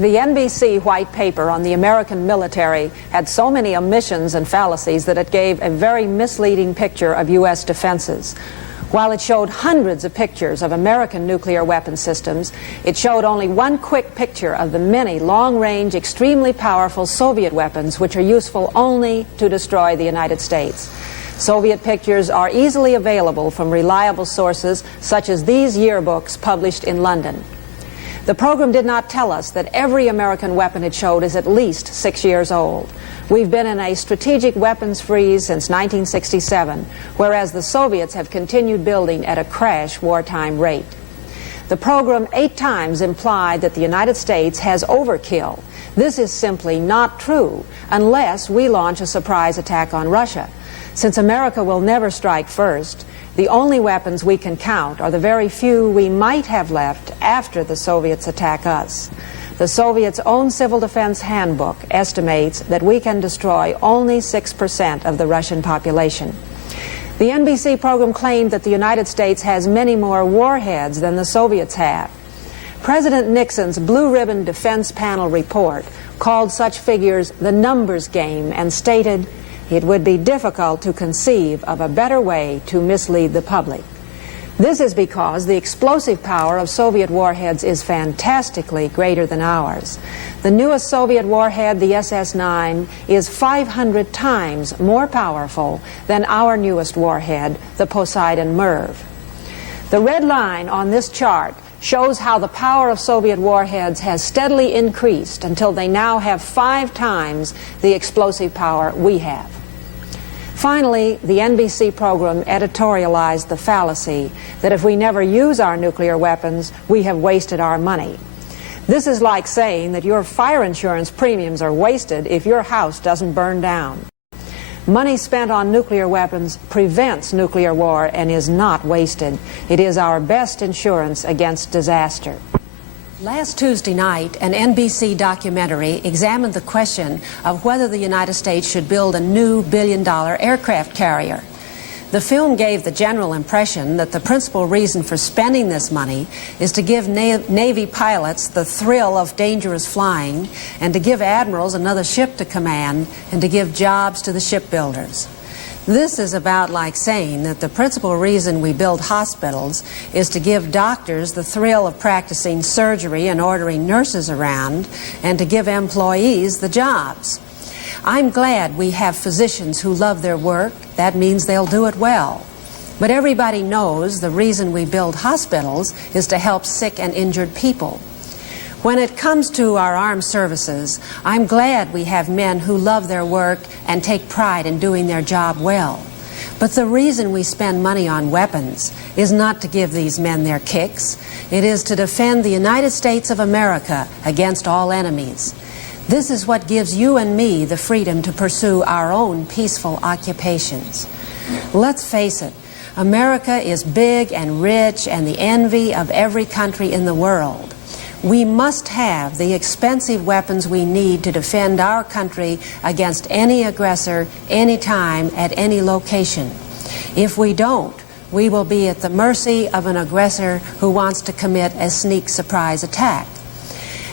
The NBC white paper on the American military had so many omissions and fallacies that it gave a very misleading picture of U.S. defenses. While it showed hundreds of pictures of American nuclear weapon systems, it showed only one quick picture of the many long-range, extremely powerful Soviet weapons which are useful only to destroy the United States. Soviet pictures are easily available from reliable sources such as these yearbooks published in London. The program did not tell us that every American weapon it showed is at least 6 years old. We've been in a strategic weapons freeze since 1967, whereas the Soviets have continued building at a crash wartime rate. The program 8 times implied that the United States has overkill. This is simply not true unless we launch a surprise attack on Russia. Since America will never strike first, the only weapons we can count are the very few we might have left after the Soviets attack us. The Soviets' own civil defense handbook estimates that we can destroy only 6% of the Russian population. The NBC program claimed that the United States has many more warheads than the Soviets have. President Nixon's Blue Ribbon Defense Panel report called such figures the numbers game and stated, "It would be difficult to conceive of a better way to mislead the public." This is because the explosive power of Soviet warheads is fantastically greater than ours. The newest Soviet warhead, the SS-9, is 500 times more powerful than our newest warhead, the Poseidon Merv. The red line on this chart shows how the power of Soviet warheads has steadily increased until they now have 5 times the explosive power we have. Finally, the NBC program editorialized the fallacy that if we never use our nuclear weapons, we have wasted our money. This is like saying that your fire insurance premiums are wasted if your house doesn't burn down. Money spent on nuclear weapons prevents nuclear war and is not wasted. It is our best insurance against disaster. Last Tuesday night, an NBC documentary examined the question of whether the United States should build a new billion-dollar aircraft carrier. The film gave the general impression that the principal reason for spending this money is to give Navy pilots the thrill of dangerous flying and to give admirals another ship to command and to give jobs to the shipbuilders. This is about like saying that the principal reason we build hospitals is to give doctors the thrill of practicing surgery and ordering nurses around and to give employees the jobs. I'm glad we have physicians who love their work. That means they'll do it well. But everybody knows the reason we build hospitals is to help sick and injured people. When it comes to our armed services, I'm glad we have men who love their work and take pride in doing their job well. But the reason we spend money on weapons is not to give these men their kicks. It is to defend the United States of America against all enemies. This is what gives you and me the freedom to pursue our own peaceful occupations. Let's face it, America is big and rich and the envy of every country in the world. We must have the expensive weapons we need to defend our country against any aggressor, anytime, at any location. If we don't, we will be at the mercy of an aggressor who wants to commit a sneak surprise attack.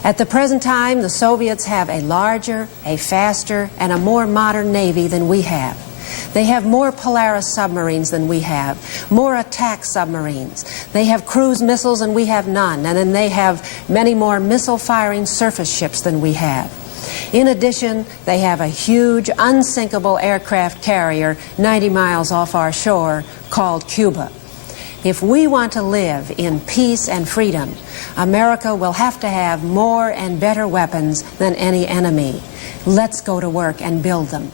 At the present time, the Soviets have a larger, a faster, and a more modern Navy than we have. They have more Polaris submarines than we have, more attack submarines. They have cruise missiles and we have none, and then they have many more missile-firing surface ships than we have. In addition, they have a huge, unsinkable aircraft carrier 90 miles off our shore called Cuba. If we want to live in peace and freedom, America will have to have more and better weapons than any enemy. Let's go to work and build them.